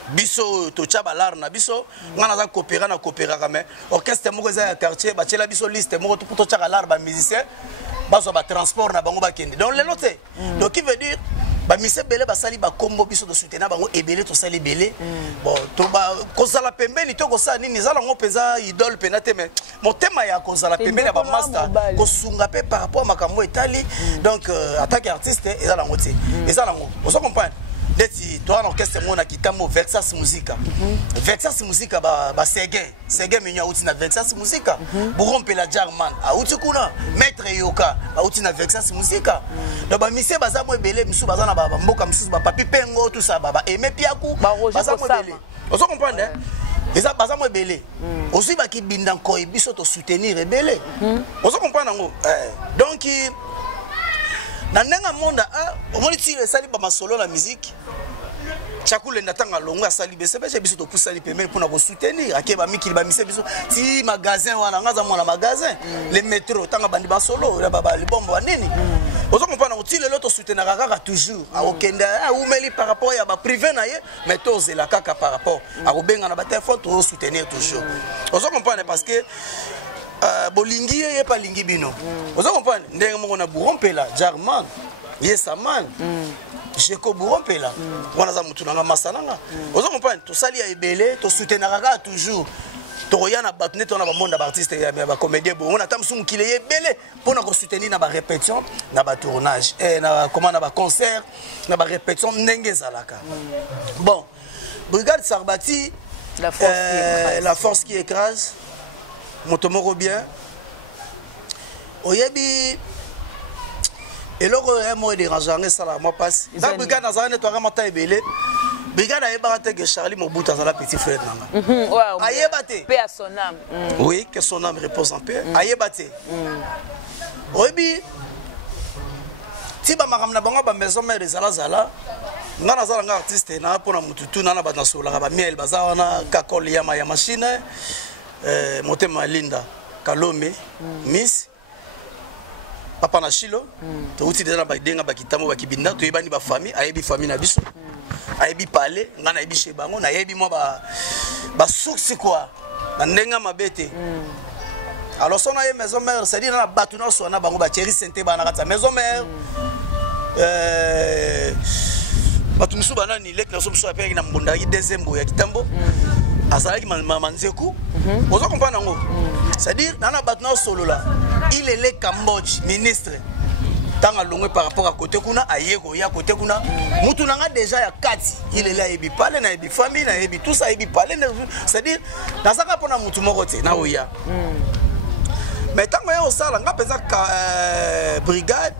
biso to chaba lar na biso ngana za coopérer na coopérer mais orchestre moko za quartier ba tshela biso liste moko to chaka lar ba musicien bazo ba transport na bango ba kende donc lelo te donc qui veut dire ba mise belé ba sali ba kombo biso de soutenir bango ebelé to sali belé bon to ba kozala pembeni to kosala nini zala ngo peza idole penate mais motema ya kozala pembeni ba master kosunga pe par rapport à makambo etali donc attaque artiste ezala ngo te ezala ngo ozo comprendre deti toi en orchestre mona kitamo Vexas Musica Vexas Musica ba Sege minya uti na Vexas Musica burompe la German a uti kuna maître yoka a uti na Vexas Musica donc ba mise baza mo ebele misu baza na ba mboka misu ba papi pengo tout ça ba aimé piaku baza mo ebele ozo comprendre eza baza mo ebele aussi ba ki binda ko biso to soutenir ebele ozo comprendre ngo donc Nanenga monda omoni ti le sali ba masolo la musique chakule ndatanga longo asali bese beje biso to pusali pemele pona ko soutenir akeba mikili ba mise biso ti magasin wana ngaza mona magasin le métro tanga bandi ba solo la baba le bombo nini ozo comprendre ti le loto soutenir kaka toujours a okenda umeli par rapport ya ba privé na ye mais toze la kaka par rapport a kobenga na ba téléphone to soutenir toujours ozo comprendre parce que bolingi ye pa lingi bino ozo comprendre ndenge moko na burompela German yesaman jeko burompela wana za mutu nanga masananga ozo comprendre to sali ya ebele to soutenir kaka toujours to yana batne to na ba monde ba artiste ya ba comédien bon on attend musu kile ye ebele pona ko soutenir na ba répétition na ba tournage na comment na ba concert na ba répétition ndenge zalaka bon brigade Sarbati la force qui écrase Motomoro bien. Oyebi. Et là, moi, dérangeant, ça là, moi passe. Dans le brigade, dans un nettoyage, matin et belé. Brigade a ébarraté que Charlie Mobutu a la petite frère. Ayebate. Paix à son âme. Oui, que son âme repose en paix. Ayebate. Oyebi. Si ba makamna bango ba maison mère de Zala. Ngana zala nga artiste na pona mututu na ba na sola ba miel baza na kakol ya machine. Motema Linda Kalome Miss Papa na Shilo to uti déjà ba denga ba kitamo ba kibinda to yebani ba famille ayebi famille na biso ayebi parler ngana yebi chez bango na yebi mo ba source quoi na ndenga mabete alors sona ye maison mère c'est dire na batu na so na bango ba chéri sente ba na kata maison mère batu musu bana ni lek na so musu apeki na mbonda ki dezembo ya kitambo azalaki mamanzeku ozo comprendre ngo c'est-à-dire nana batna solo là il est le Cambodge ministre tanga longwe par rapport à côté kuna ayeko ya côté kuna mutu nanga déjà ya kati il est là ebi parler na ebi famille na ebi tout ça ebi parler c'est-à-dire nazaka pona mutu moko te na oya mais tango ya osala nga penza brigade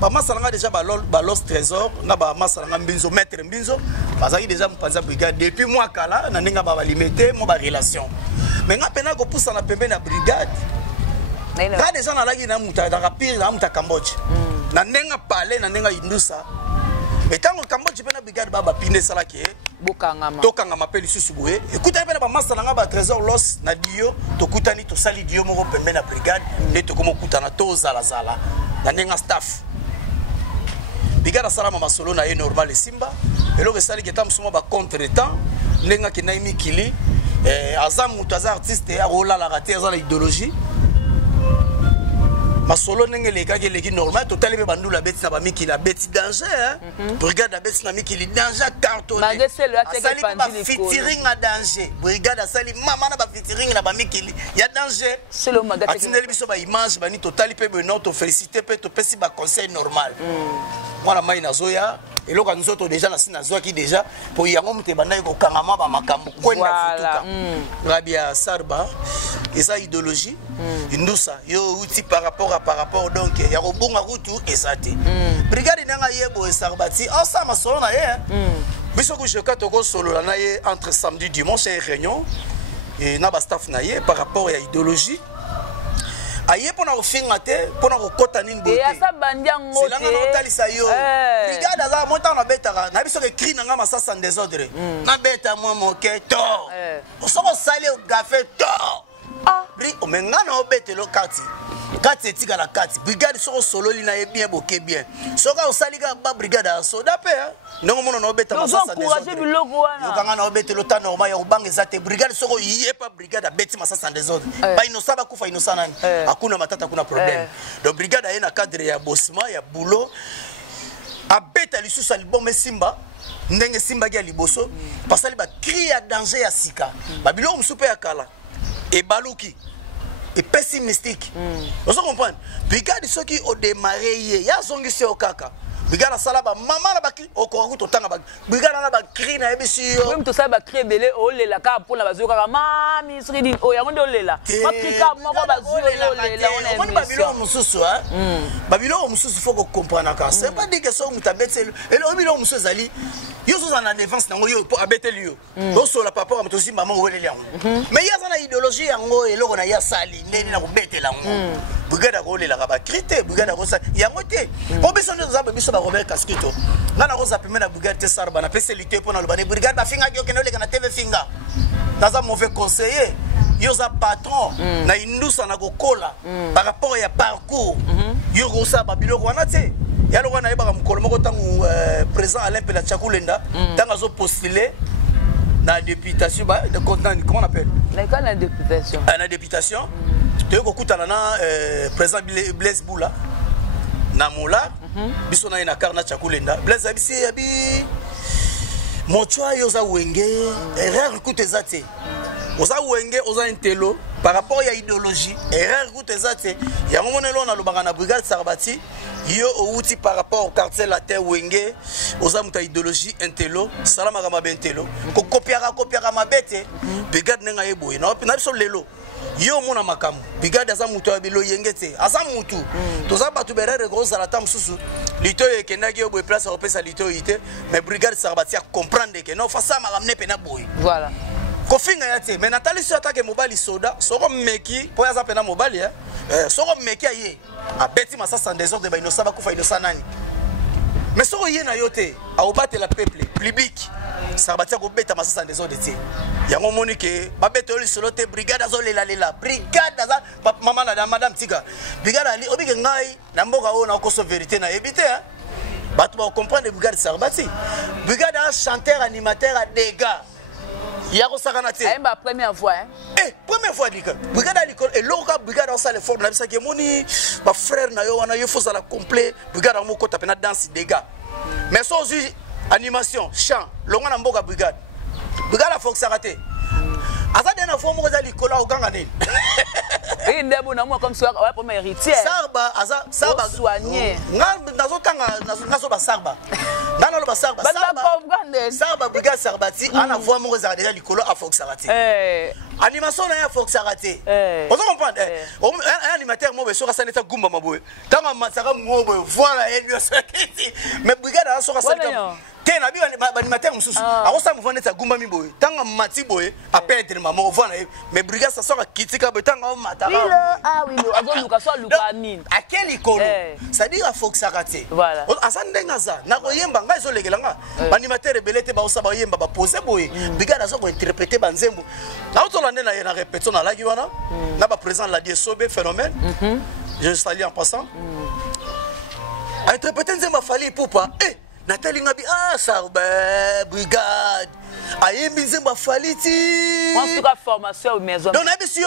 ba masalanga déjà ba los trésor na ba masalanga mbinzo maître mbinzo bazaki déjà mpanza brigade depuis moi kala na ninga ba limiter mo ba relation mais nga pena ko poussa na pembe na brigade nga déjà na lagi na muta da rapide na muta Cambodge na ninga parler na ninga indusa mais tango Cambodge pena brigade ba pine sala ke bokangama to kangama pe lisusu boye écoute pena ba masalanga ba trésor los na dio to kutani to sali dio moko pembe na brigade ne to komo kutana to zala na ninga staff Bigara salama masolo na ye normal simba elo ke sali ketam suma ba contre-temps lenga ki naimi kili azam mutaza artiste ya rola la rater za la idéologie masolo nenge leka ke leki normal total be bandu la beti na ba miki la beti danger brigade la beti na miki li danger cartonné asali ba featuring a danger brigade asali mama na ba featuring na ba miki ya danger selo magati atindeli biso ba image bani total pe be non to féliciter pe to pesi ba conseil normal Moi, je suis Zoya, et là, nous sommes déjà dans Zoya qui déjà, pour y avoir des ko kangama ba makambo kwenda futuka. Rabia Sarba, et ça idéologie, indusa, yo outil par rapport donc ya robonga rutu et ça té. Brigade nanga yebo et Sarbati, oh ça ma solo na ye. Biso ku je katoko solo na ye entre samedi dimanche et réunion et na ba staff na ye par rapport à idéologie. Aye pona ofinga te pona kokota nini bote asa bandia ngote c'est là nga otalisa yo brigade aza monta na betaka na biso ke cri na nga masasa en désordre na beta moi moke to osoko sale o gafe to bri o menga na obete lo kati kati etika la kati brigade soko solo lina e bien boké bien soka osalika ba brigade ya soda pe ndongo mono na obeta masasa encourager biloko wana yo kanga na obeta lota normal ya obanga ezate brigade soko yé pas brigade abeti masasa des autres ba innocent ba kufa innocent nani akuna matata akuna problème donc brigade a na cadre ya bossement ya boulot abeta lisusu album simba ndenge simba ki ya liboso parce que ba cri ya danger ya sika ba biloko musupe ya kala et baluki et pessimistique. Vous comprenez? Brigade ceux qui ont démarré hier, il y a zongi sur kaka. Brigade salaba maman la bakri au courant tout temps brigade la bakri na ebisio. Même tout ça bakri belé o le la ka pour la bazo kaka mami sridi o ya ngondo le la. Bakri ka moko bazo le la on est. Babylone mususu hein. Babylone mususu faut comprendre ka. C'est pas dire que so mutabetse et le Babylone mususu zali yo so na défense nango yo pour abete lui. Donc sur la papa comme tosi maman o le yango. Mais il y a na idéologie yango et loko na ya sali ndeni na kubete la ngo. Brigade ko le la ka bakrite brigade ko sa yango te. Pour besoin de nzambe biso Robert Casquito. Ngana roza pemena brigade te sarba na spécialité pour na le brigade ba finga yo keno le kana TV finga. Dans un mauvais conseiller, yo za patron na indusa na kokola par rapport à parcours. Yo rosa babilo wana te. Ya lo wana yeba mukolo moko tangu président Alain Pela Chakulenda tanga zo postuler na députation ba de comment on appelle? La députation. La députation. Tu ko kutana na président Blaise Boula. Na mola biso na ina karna chakulenda blaza bisi abi mochwa yoza wenge erreur kutezate oza wenge oza intelo par rapport à idéologie erreur kutezate ya momonelo na lobanga na brigade Sarbati yo outi par rapport au quartier la terre wenge oza muta idéologie intelo salama kama bentelo ko kopiara mabete brigade nenga yeboye na biso lelo yo mona makamu brigade aza mutu ya bilo yengete aza mutu toza batu berere gros alata mususu lito ekendaki yo boye place opesa lito yite mais brigade Sarbati a comprendre que non fa ça ma ramener pena boye voilà ko finga yate mais natali so atake mobali soda soko meki po yaza pena mobali soko meki aye abeti masasa des ordres ba inosa ba kufa inosa nani mais soko yena yote a obate la peuple public Sarbati ko beta masasa des ordres te yango monike ba beta oli solo te brigade azolela lela brigade aza maman na madame Tika brigade ali obike ngai na mboka o na koso vérité na ebité batu ba comprendre brigade Sarbati brigade a chanteur animateur a dégâts yako sakana te ayemba première fois première fois dika brigade à l'école et l'autre brigade on sale fort na bisa ke moni ba frère na yo wana yo faut ça la complet brigade mo ko tapena danse dégâts mais so animation chant longa na mboka brigade a faut que ça rate asa dena fo mo za l'école au ganga ne et ndebo na moi comme ça ouais pour héritier sarba soigner nazo tanga nazo ba sarba dans le sarba brigade Sarbati ana voix mo za déjà l'école a faut que ça rate animation na ya faut que ça rate on comprend un animateur mo be so ka saneta gumba maboye tanga matsaka mo boye voilà mais brigade a so ka saneta tena bi animateur mususu akosa mvone ta gumba mi boye tanga mati boye a perdre maman voilà mais brigade ça sort kitika be tanga o mata ah oui lo azoluka so luka nini à quel icône ça dit il faut que ça rate voilà asandenga za na koyemba ngai zo lekelanga animateur belete ba osaba yemba ba poser boye brigade azo ko interpréter banzembo na otolande na yena répétition na lagi wana na ba présent la diesobe phénomène je salue en passant a interpréter nzemba fali poupa Nathalie Ngabi Sarba brigade ayembi nzemba faliti en tout cas formation au maison donc na bisio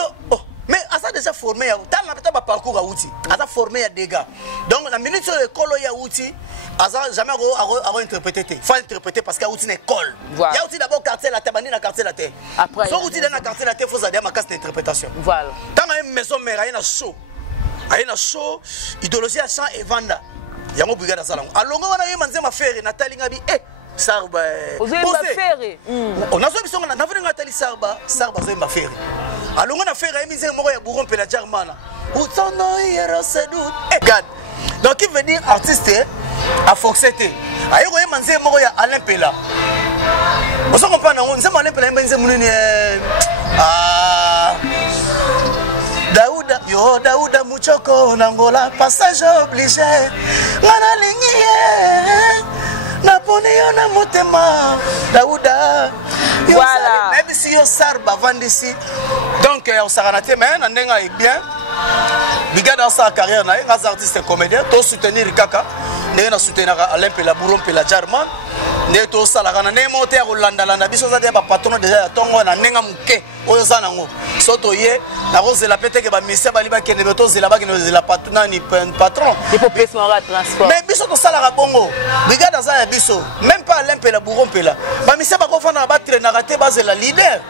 mais asa déjà formé ya tal na peta ba parcours à outil asa formé ya dégâts donc la minute sur l'école ya outil asa jamais aro interpréter faut interpréter parce que outil na école ya outil d'abord quartier la terre bandi na quartier la terre après so outil dans quartier la terre faut ça ma casse d'interprétation voilà tant une maison mère ayena show idéologie à chant et vanda yango brigade salon alonga wana yema nzema fere Nathalie Ngabi sarba ozemba fere on a zo bisonga na vena Nathalie sarba zemba fere alonga na fere yemi nzema moko ya buron pe la germana utono yero sedut gad donc qui veut dire artiste a foxete ayeko yema nzema moko ya Alain Pela oso comprendre on nzema Alain Pela yema nzema munini Daouda Muchoko Nangola passage obligé ngana lingiye na pone yo na motema Daouda voilà même si yo sarba vandisi donc on s'arrête mais na ndenga est bien Biga dans sa carrière na un artiste et comédien to soutenir kaka ne na soutenir Alain Pela Bourron Pela Jarman ne to sala kana ne monter Rolanda la biso za de ba patron déjà tongo na nenga muke oyo za nango soto ye na rose la pete ke ba mission ba liba ke ne beto zela ba ke ne zela patron ni patron il faut payer son transport mais biso to sala ka bongo biga dans sa biso même pas Alain Pela Bourron Pela ba mission ba ko fana ba traîner raté ba zela leader.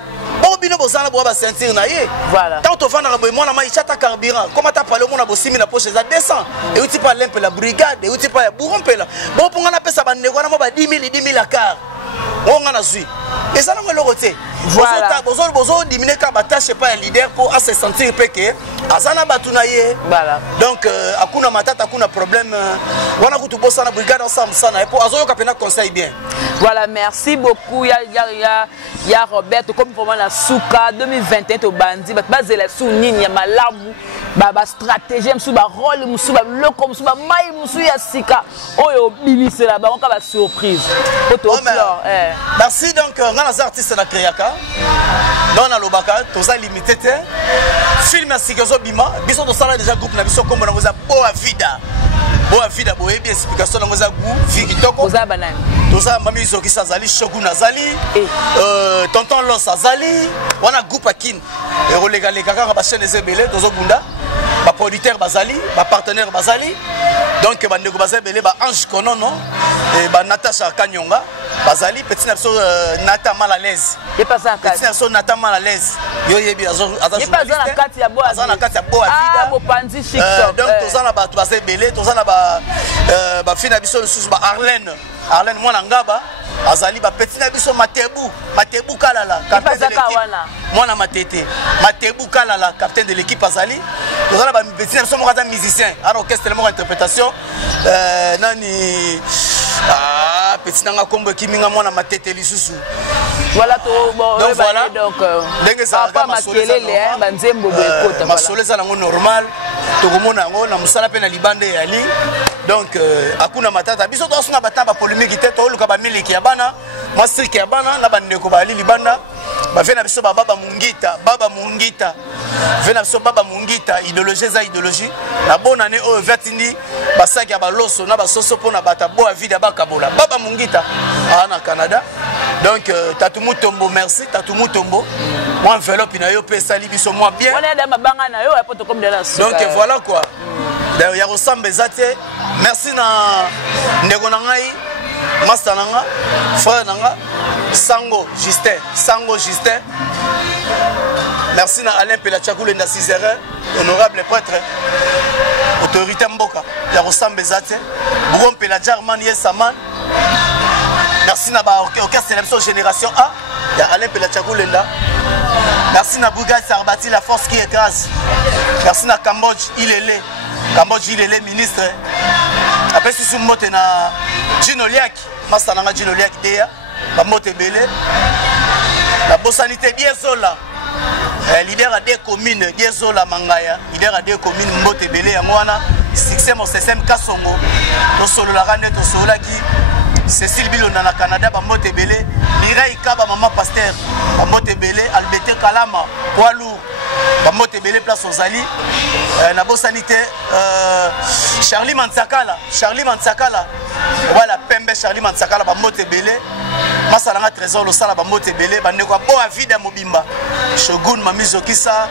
Bon, bino bozana boba sentir na ye. Voilà. Tant au fond na boy mona mai chata carburant. Comment t'as parlé mona bosimi na poche za 200. Et uti pas l'impe la brigade, et uti pas Bourron Pela. Bon pour ngana pesa ba nego na mo ba 10 000 à car. On ngana zui. Et ça na ngolo te. Voilà. Bozo diminuer ka ba tâche pas un leader pour se sentir peke. Azana batuna ye. Voilà. Donc akuna matata akuna problème. Wana kutu bossa na brigade ensemble sana et pour azoyo ka pena conseil bien. Voilà, merci beaucoup. Il y a Robert, comme pour moi, la Souka 2021 au Bandi, la Sounine, il y a Malamu, la stratégie, le rôle, le locom, le maï, le Sika. Oh, Bibi, c'est là-bas, on a la surprise. Merci donc, on a les artistes de la Kriaka. Dans la Lobaka, tout ça limité. Film à Sikazo Bima, bisous de ça déjà groupe, na bisous comme on a Boa Vida. Boa Vida, Boa Vida, explication dans les agou, Vikitoko. Tout ça, Mami Zoki Sazali, Shogun Azali, Tonton Los Azali, on a groupe à Kin. Et on les gars, les gars, on chaîne les ébélés, Tozo Bunda, ma producteur Bazali, ma partenaire Bazali, donc Bandego Bazali, Ange Konono, et Natacha Kanyonga, Bazali, petit nation Nata mal à l'aise. Il pas ça, petit nation Nata mal à l'aise. Yo yebi azon il pas ça la carte ya Boa. Azana carte ya Boa Vida. Ah, bo pandi chic shop. Donc Toza na ba Bazali belé, Toza na ba fina biso sous ba Arlène. Arlène mwana ngaba azali ba petit na biso Matebu Kalala capitaine de l'équipe mwana matete Matebu Kalala capitaine de l'équipe azali Toza ba petit na biso mwana musicien à orchestre mo interprétation nani petit nanga kombo kiminga mwana matete lisusu. Voilà tout bon. Donc voilà. Donc papa makelele banzembo bekota. Masoleza nango normal. Tokomona ngo na musala pe na libande yali. Donc akuna matata biso to sunga bataba polémique te to luka ba miliki ya bana, masiki ya bana na bandeko ba ali libanda. Ba vena biso baba mungita. Vena biso baba mungita idéologie za idéologie. Na bonne année o vertindi basaki ya baloso na basoso pona bata Boa Vida bakabola. Baba mungita na Canada. Donc Tatou Mutombo merci Tatou Mutombo. Moi enveloppe na yo pe sali biso moi bien. On est dans ma banga na yo poto comme de la souka. Donc voilà quoi. D'ailleurs ya ressemble zate. Merci na ndeko na ngai master nanga frère nanga Sango Justin. Merci na Alain Pela Chakoule na 6h honorable prêtre autorité mboka ya ressemble zate. Bourron Pela Jarman Yesaman. Merci na ba orchestre de génération A. Il y a Alain Pela Chakoulenda. Merci na Bougay Sarbati, la force qui écrase. Merci na Cambodge, il est ministre. Après sous mote na Ginoliak, Masananga Ginoliak Dea, la mote belé. La bossanité Diezola. Leader à des communes, Diezola Mangaya, leader à des communes mote belé à Moana, succès mon CCM Kasongo. To solo la rande to solo qui Cécile Bilona na Canada, Bamote Belé, Mireille Kaba, Maman Pasteur, Bamote Belé, Albete Kalama, Poilou, Bamote Belé, Place aux Ali, Nabo Sanité, Charlie Mansakala, voilà, Pembe Charlie Mansakala, Bamote Belé, Masalanga Trésor, le Sala, Bamote Belé, Bandeko Boa Vida Mobimba, Shogun, Mamizo Kissa,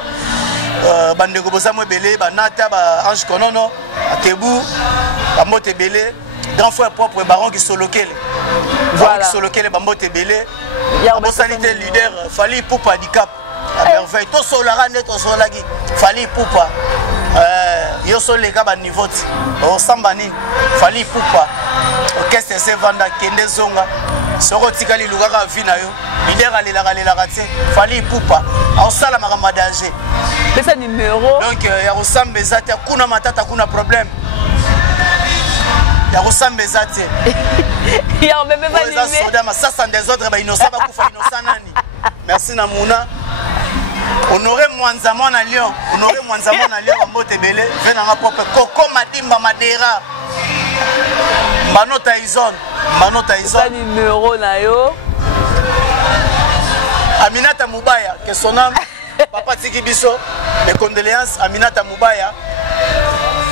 Bandeko Bozamo Belé, Banata, Ange Konono, Akebu, Bamote Belé. Grand frère propre baron qui sont locaux. Voilà. Qui sont locaux, Bambote Belé. Bossanité leader, Fali Poupa handicap. À merveille. Tout sur la rande, tout sur la guide. Fali Poupa. Yo sont les gars à niveau. Au Sambani. Fali Poupa. Orchestre c'est Vanda, Kende Zonga. Soro Tikali Lugara Vinayo. Leader à la raté. Fali Poupa. En salle à Maramadager. C'est ça numéro. Donc, il y a Rossam Bezate. Kuna Matata, kuna problème. Il y a Rossam Bezate. Il y a même pas de ça sont des autres, innocents, merci Namouna. Honoré Mwanzamon à Lyon, Mbote Belé, venant propre Coco Madimba Madera. Manota Ison. Ça numéro nayo. Aminata Moubaya, que son âme, Papa Tiki Bisso, mes condoléances, Aminata Moubaya.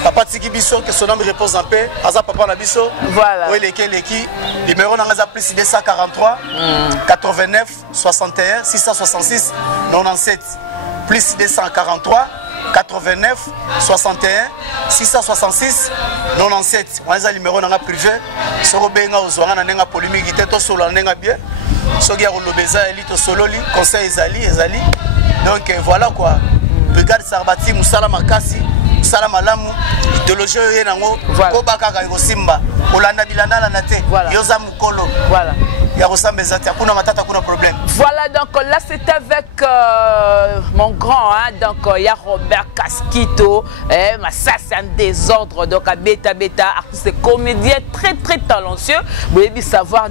papa tiki biso que son âme repose en paix aza papa na biso voilà oui leki numéro na ngaza plus 243 89 61 666 97 plus 243 89 61 666 97 wana numéro na nga privé soko benga ozwanga na nenga polémique te to solo nenga bien soki ya kolobeza eli to sololi conseil ezali donc voilà quoi brigade Sarbati musala makasi musala malamu idéologie yo nango ko bakaka yosimba olanda bilanda na te yoza mukolo voilà problème. Voilà, donc là c'est avec mon grand, hein, donc il y a Robert Casquito, ça c'est un désordre, donc à Beta, artiste comédien très talentueux. Vous devez savoir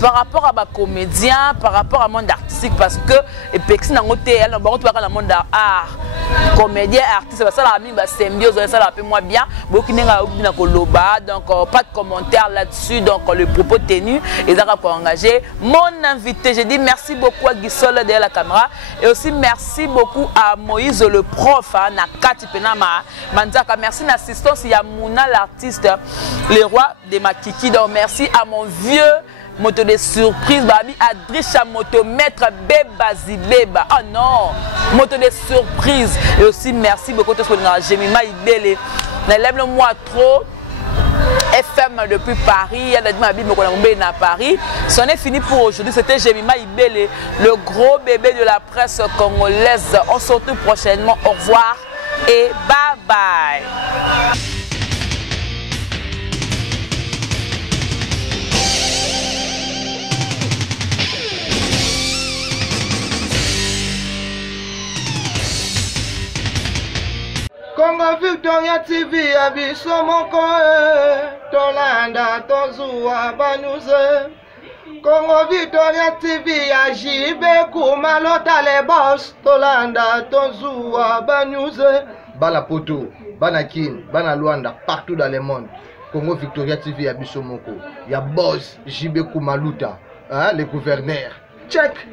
par rapport à ma comédien, par rapport à monde artistique, parce que et puis si dans le monde art, comédien artiste, ça la même symbiose, ça la fait moi bien. Donc pas de commentaires là-dessus, donc le propos tenu et ça pour engager mon invité. Je dis merci beaucoup à Gisole derrière la caméra et aussi merci beaucoup à Moïse le prof, hein, Nakati Penama Manzaka. Merci l'assistance, il y a Mouna l'artiste, le roi de Makiki. Donc merci à mon vieux moto de surprise, babi Adrisha moto maître Beba Zibeba. Oh non, moto de surprise. Et aussi merci beaucoup à Jemima Ibele. N'élève-le-moi trop. FM depuis Paris, il y a des à Paris. C'en est fini pour aujourd'hui. C'était Jemima Ibele, le gros bébé de la presse congolaise. On se retrouve prochainement. Au revoir et bye bye. Congo Victoria TV abiso moko tolanda tozua banuze. Congo Victoria TV ajibe kumalota le boss tolanda tozua banuze. Bala poto, bana kin, bana Luanda, partout dans le monde. Congo Victoria TV abiso moko. Ya boss jibe kumaluta, hein, le gouverneur. Check.